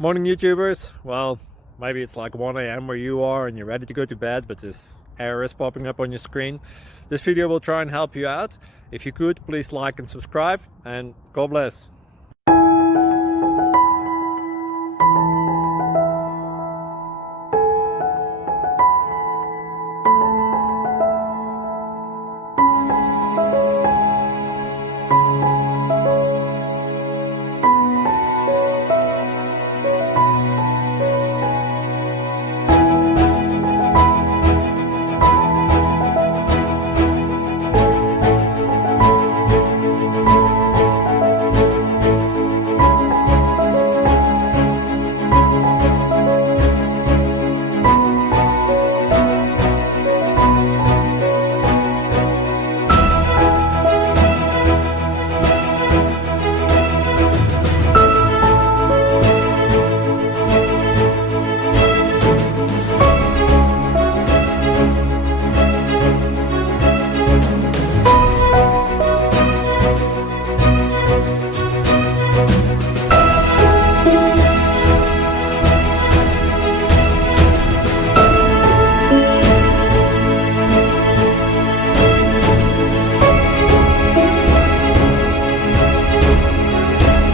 Morning YouTubers. Well, maybe it's like 1 a.m. where you are and you're ready to go to bed, but this error is popping up on your screen. This video will try and help you out. If you could, please like and subscribe, and God bless.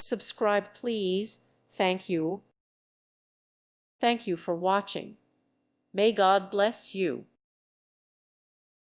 Subscribe, please. Thank you. Thank you for watching. May God bless you.